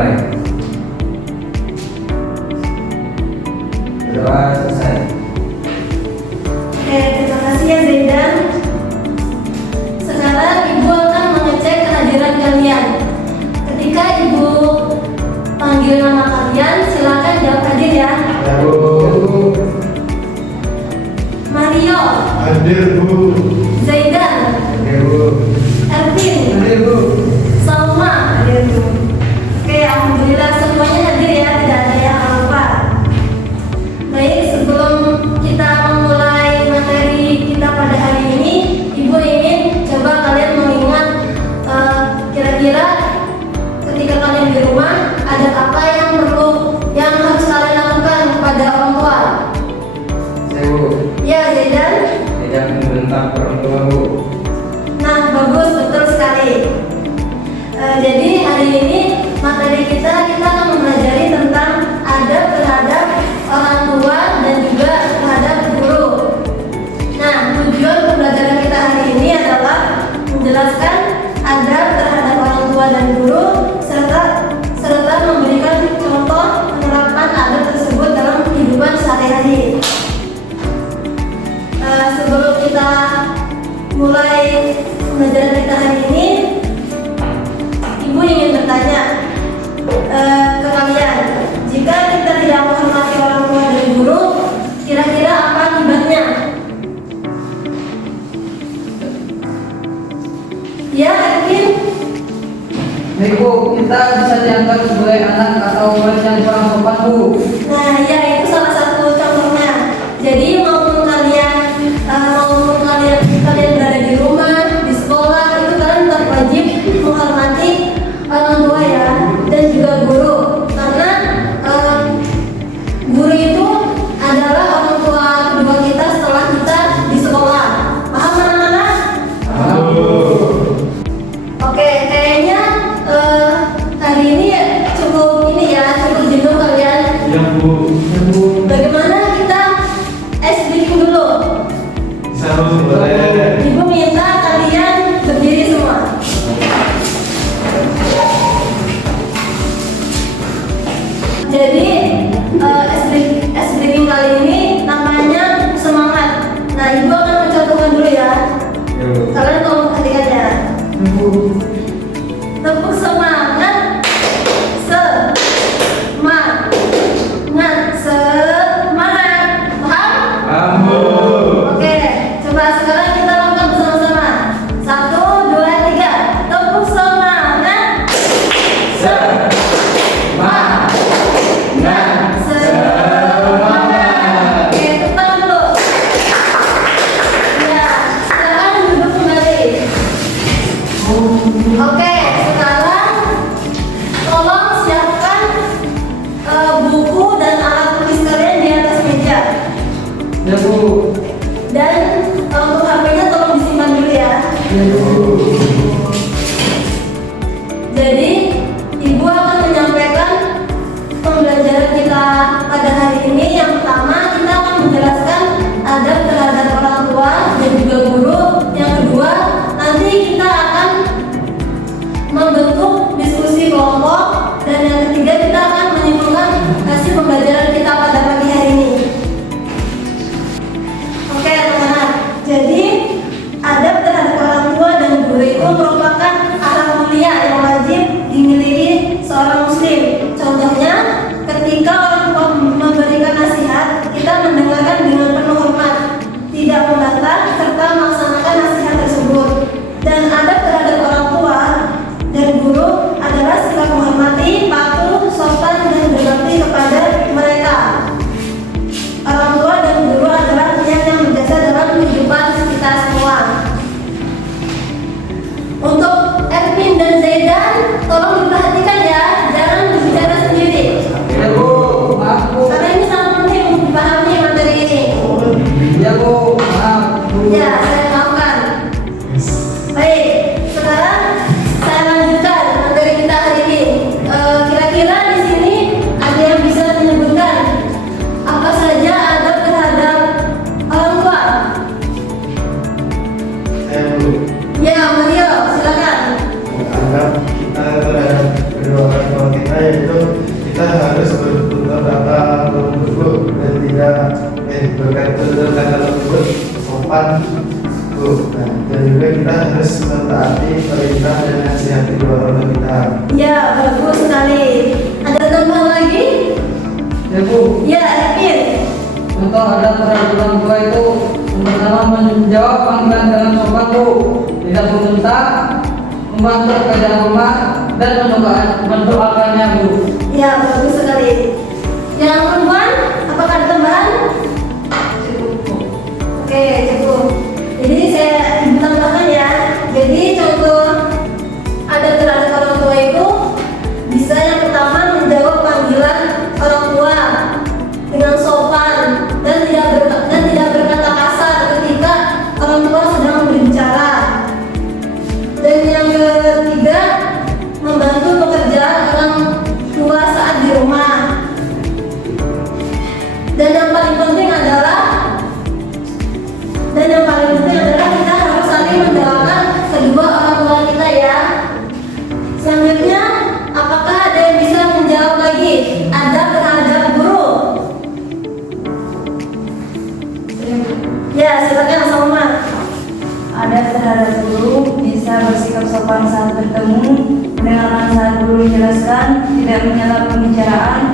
dimulai. Berdoa selesai. Oke, terima kasih ya Zaidan. Sekarang Ibu akan mengecek kehadiran kalian. Ketika Ibu panggil nama kalian, silakan jawab hadir ya. Ya Bu. Mario, Hadir Bu. Zaidan, Hadir Bu. Ervin, Hadir Bu. Salma, hadir Bu. Oke, alhamdulillah semuanya hadir ya, tidak ada yang lupa. Baik, sebelum kita memulai materi kita pada hari ini, Ibu ingin coba kalian mengingat kira-kira ketika kalian di rumah ada apa yang harus kalian lakukan kepada orang tua. Saya Bu. Ya, Zaidan. Tidak membentak orang tua Bu. Nah, bagus, betul sekali. Jadi hari ini materi kita akan mempelajari tentang adab terhadap orang tua dan juga terhadap guru. Nah, tujuan pembelajaran kita hari ini adalah menjelaskan adab terhadap orang tua dan guru serta memberikan contoh penerapan adab tersebut dalam kehidupan sehari-hari. Sebelum kita mulai pembelajaran kita hari ini, Ibu ingin bertanya ke kalian, jika kita tidak menghormati orang tua dan guru, kira-kira apa akibatnya? Ya, Ervin? Baik Bu, kita bisa dianggap sebagai anak atau murid yang kurang sopan Bu. Nah, ya itu salah satu contohnya. Jadi maupun kalian berada di rumah, di sekolah, itu kalian tetap wajib menghormati orang tua ya, dan juga guru. Karena guru itu adalah orang tua kedua kita setelah kita di sekolah. Paham anak-anak? Oke, kayaknya hari ini cukup jenuh kalian. Ya Bu. Bagaimana kita briefing dulu? Bisa Bu, boleh. Ibu minta kalian berdiri semua. Jadi briefing kali ini namanya semangat. Nah, Ibu akan mencontohkan dulu ya. Ya Bu. Kalian tolong perhatikannya. Tepuk semangat. Semangat. Paham? Paham Bu. Oke, coba sekarang kita lakukan bersama-sama. 1, 2, 3. Tepuk semangat. Semangat. Semangat. Oke, tepuk tangan dulu. Ya, sekarang duduk kembali. Oke, sekarang tolong siapkan buku dan alat tulis kalian di atas meja. Ya Bu. Dan untuk HP-nya tolong disimpan dulu ya. Ya Bu. Jadi, Ibu akan menyampaikan pembelajaran kita pada hari ini. Yang pertama, kita akan menjelaskan adab terhadap orang tua dan juga guru. Yang kedua, nanti kita akan membentuk diskusi kelompok. Dan yang ketiga, kita akan menyimpulkan hasil pembelajaran kita pada pagi hari ini. Oke, anak-anak. Jadi, adab terhadap orang tua dan guru itu merupakan akhlak mulia yang wajib dimiliki seorang muslim. Contohnya, ketika orang tua memberikan nasihat, kita mendengarkan dengan penuh hormat, tidak membantah, serta melaksanakan nasihat tersebut. Dan adab terhadap orang tua dan guru adalah sikap menghormati, patuh, sopan, dan berbakti kepada mereka. Orang tua dan guru adalah pihak yang berjasa dalam kehidupan kita semua. Untuk Ervin dan Zaidan, tolong diperhatikan ya, jangan contoh adab terhadap orang tua itu yang pertama menjawab panggilan dengan sopan Bu, tidak membentak, membantu pekerjaan rumah dan mendoakannya Bu. Ya, bagus sekali. Yang perempuan, apakah ada tambahan? Oke, cukup. Jadi saya tambahkan ya. Jadi contoh adab terhadap orang tua itu bisa yang pertama menjawab panggilan orang tua dengan sopan dan tidak berkata kasar ketika orang tua sedang berbicara. Dan yang ketiga, membantu pekerjaan orang tua saat di rumah. Dan yang paling penting adalah kita harus saling mendoakan kedua orang tua kita ya. Selanjutnya, apakah ada yang bisa menjawab lagi adab terhadap guru? Ya, silakan Salma. Adab terhadap guru bisa bersikap sopan saat bertemu, mendengarkan saat guru menjelaskan, tidak menyela pembicaraan,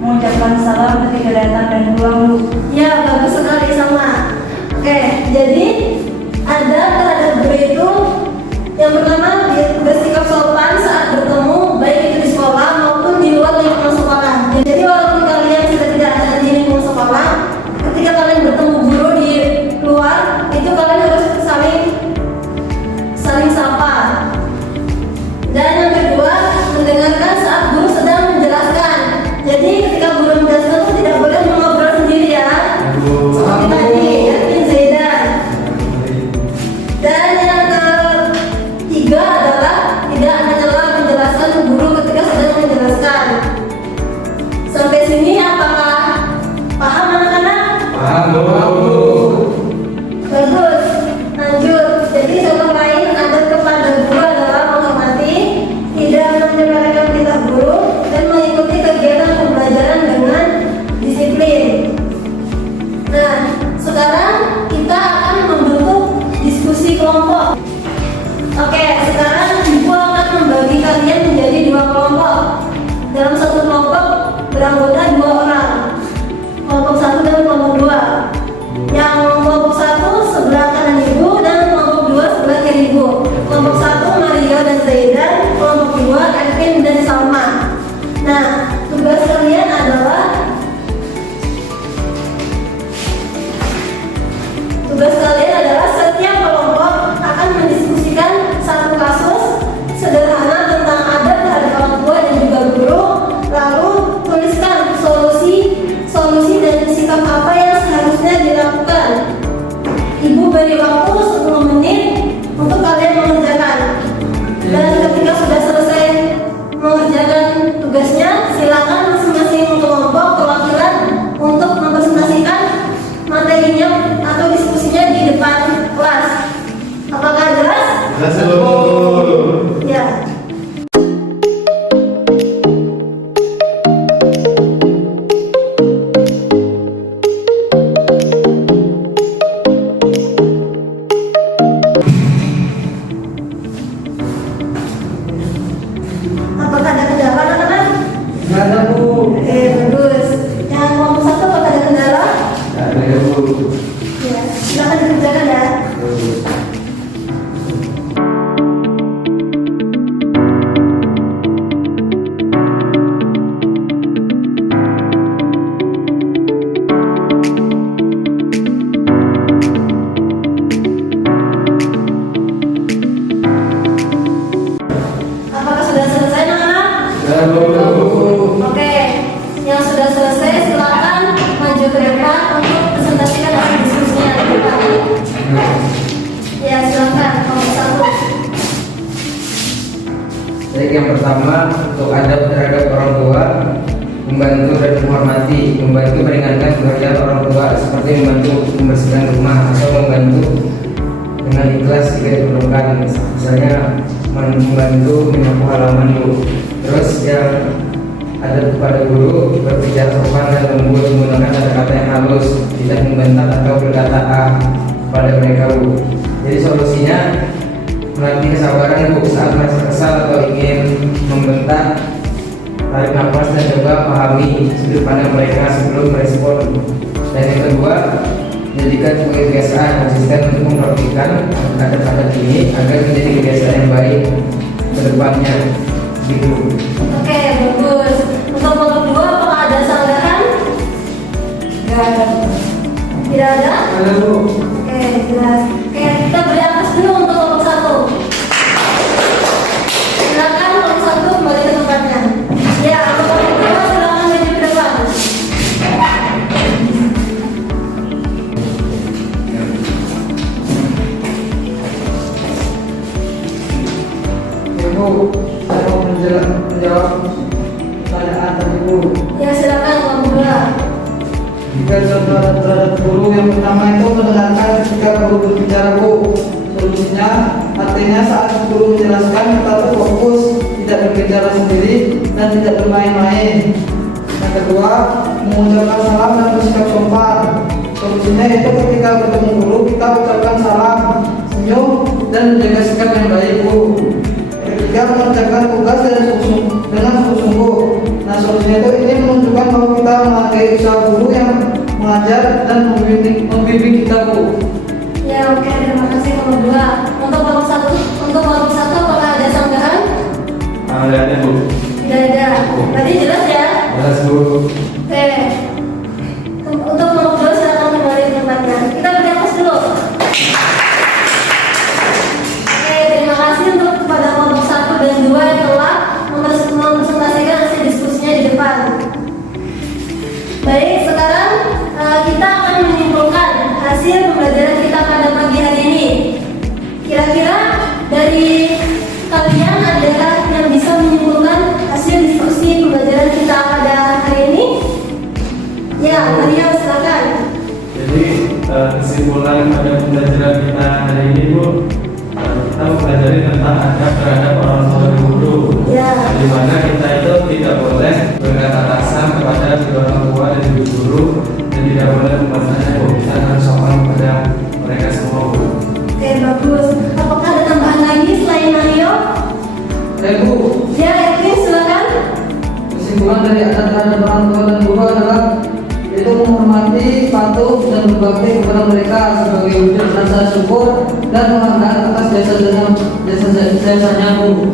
mengucapkan salam ketika datang dan pulang Bu. Ya, bagus sekali Salma. Oke, jadi adab terhadap guru itu yang pertama bersikap sopan saat bertemu, baik itu di sekolah maupun di luar lingkungan sekolah. Jadi walaupun kalian sudah tidak ada di lingkungan sekolah, ketika kalian bertemu guru di luar, itu kalian harus saling sapa. Dan yang kedua, mendengarkan saat guru sedang menjelaskan. Jadi ketika guru menjelaskan itu tidak boleh mengobrol sendiri ya. Seperti tadi, Yatin Zaidan. Dan yang ketiga adalah tidak menyela menjelaskan guru ketika sedang menjelaskan. Sampai sini apakah paham anak-anak? Paham Bu. Bagus, lanjut. Jadi contoh lain adab kepada guru adalah menghormati, tidak menyepelekan perintah guru, dan mengikuti kegiatan pembelajaran dengan disiplin. Nah, sekarang kita akan membentuk diskusi kelompok. Oke, sekarang Ibu akan membagi kalian menjadi 2 kelompok. Dalam satu kelompok beranggota 2 orang. Kelompok 1 dan kelompok 2. Yang kelompok 1 sebelah kanan Ibu dan kelompok 2 sebelah kiri Ibu. Kelompok 1 Mario dan Zaidan, kelompok 2 Ervin dan Salma. Nah, tugas kalian adalah setiap kelompok akan mendiskusikan satu kasus sederhana tentang adab terhadap orang tua dan juga guru. Lalu tuliskan solusi dan sikap apa yang seharusnya dilakukan. Ibu beri waktu 10 menit untuk kalian mengerjakan. Dan ketika sudah selesai mengerjakan tugasnya, silakan masing-masing kelompok perwakilan untuk mempresentasikan materinya atau diskusinya di depan kelas. Apakah jelas? Jelas Bu. Ya. Apakah ada kendala anak-anak? Nggak ada Bu. Oke, bagus. Yang kelompok 1 apakah ada kendala? Ada ya Bu. Ya, silakan dikerjakan ya. Apakah sudah selesai anak-anak? Sudah Bu. Oke, yang sudah selesai silakan maju ke depan untuk presentasikan hasil diskusinya di depan. Ya, silakan kelompok 1. Baik, yang pertama untuk adab terhadap orang tua, membantu dan menghormati, membantu meringankan pekerjaan orang tua seperti membantu membersihkan rumah atau membantu dengan ikhlas jika diperlukan, misalnya membantu menyapu halaman Bu. Terus yang adab kepada guru, berbicara sopan dan lembut, menggunakan kata-kata yang halus, tidak membentak atau berkata kepada mereka Bu. Jadi solusinya melatih kesabaran Bu saat merasa kesal atau ingin membentak, tarik nafas dan coba pahami sudut pandang mereka sebelum merespon. Dan yang kedua, jadikan sebagai kebiasaan konsisten untuk mempraktikkan adat-adat ini agar menjadi kebiasaan yang baik ke depannya. Gitu. Oke, bagus. Untuk kelompok 2, apakah ada sanggahan? Tidak ada? Ada Bu. Oke, jelas. Oke, kita beri atas dulu untuk kelompok 1. Silakan kelompok 1 kembali ke tempatnya. Ya, untuk kelompok 2 silakan maju ke depan. Ibu, saya mau menjawab pertanyaan tadi Bu. Ya, silakan kelompok 2. Jika contoh terhadap guru yang pertama itu mendengarkan ketika guru berbicara Bu. Solusinya artinya saat guru menjelaskan kita tuh fokus, tidak berbicara sendiri dan tidak bermain-main. Yang kedua, mengucapkan salam dan bersikap sopan. Solusinya itu ketika bertemu guru kita ucapkan salam, senyum dan menjaga sikap yang baik Bu. Ketiga, mengerjakan tugas dengan sungguh-sungguh. Nah, solusinya itu ini menunjukkan bahwa kita menghargai usaha guru yang mengajar dan membimbing kita Bu. Ya, oke, terima kasih kelompok 2. Untuk kelompok 1 apakah ada sanggahan? Ada Bu. Tidak ada. Tadi jelas ya? Jelas Bu. Oke. Untuk kelompok 2 silakan kembali ke tempatnya. Kita beri aplaus dulu. Oke, terima kasih untuk kepada kelompok 1 dan 2 yang telah mempresentasikan hasil diskusinya di depan. Baik, sekarang kita akan menyimpulkan hasil pembelajaran kita pada pagi hari ini. Kira-kira dari kalian adakah yang bisa menyimpulkan hasil diskusi pembelajaran kita pada hari ini? Ya, Maria silakan. Jadi kesimpulan pada pembelajaran kita hari ini Bu, kita mempelajari tentang adab terhadap orang tua dan guru. Ya. Di mana kita itu tidak boleh berkata kasar kepada kedua orang tua dan juga guru, dan tidak boleh membahasanya Bu. Kita harus sopan kepada mereka semua Bu. Oke, bagus. Apakah ada tambahan lagi selain Mario? Bu, Ya, Edwin silakan. kesimpulan dari adat terhadap orang tua dan guru adalah itu menghormati, patuh, dan berbakti kepada mereka sebagai wujud rasa syukur dan menghargai atas jasanya Bu.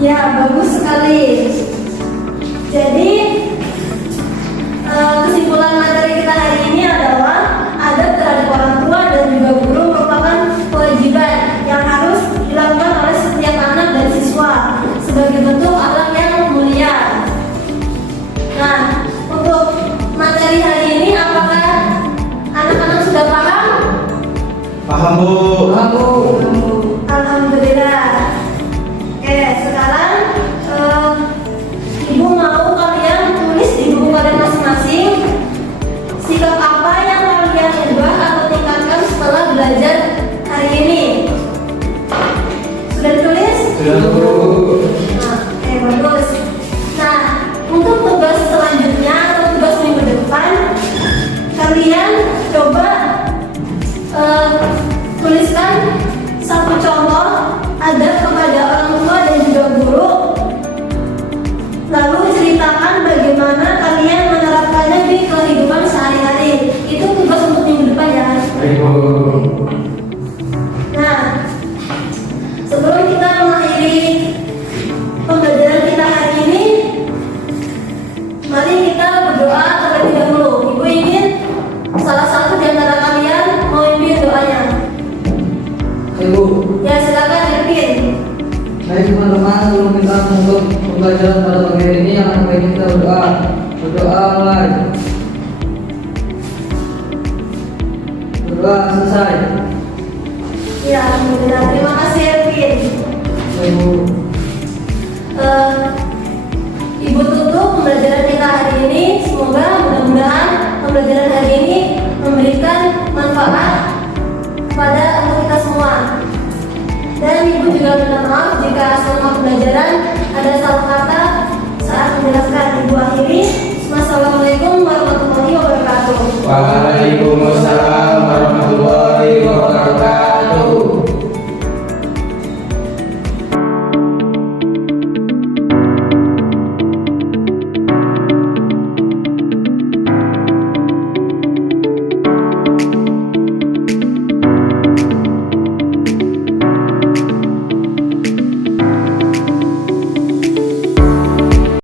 Ya, bagus sekali. Jadi kesimpulan materi kita hari ini adalah adab terhadap orang tua dan juga guru merupakan kewajiban yang harus dilakukan oleh setiap anak dan siswa sebagai bentuk akhlak yang mulia. Nah, untuk materi hari ini apakah anak-anak sudah paham? Paham Bu. Aku Alhamdulillah. Oke, sekarang Ibu mau kalian tulis di buku kalian masing-masing sikap apa yang kalian ubah atau tingkatkan setelah belajar hari ini. Sudah ditulis? Sudah Bu. Nah, oke, bagus. Nah, untuk tugas selanjutnya atau tugas minggu depan, kalian coba tuliskan satu contoh adab kepada orang tua dan juga guru. Lalu ceritakan bagaimana kalian menerapkannya di kehidupan sehari-hari. Itu tugas untuk minggu depan ya. Baik Bu. Nah, sebelum kita mengakhiri pembelajaran kita hari ini, mari kita berdoa terlebih dahulu. Ibu ingin salah satu di antara kalian memimpin doanya. Ibu. Ya, silakan Irvin. Baik teman-teman, sebelum kita menutup pembelajaran pada pagi hari ini, yang akan kita berdoa mulai. Berdoa selesai. Ya, alhamdulillah. Terima kasih Irvin. Ibu. Ibu tutup pembelajaran kita hari ini. Semoga mudah-mudahan pembelajaran hari ini memberikan manfaat kepada kita semua. Dan Ibu juga minta maaf jika selama pembelajaran ada salah kata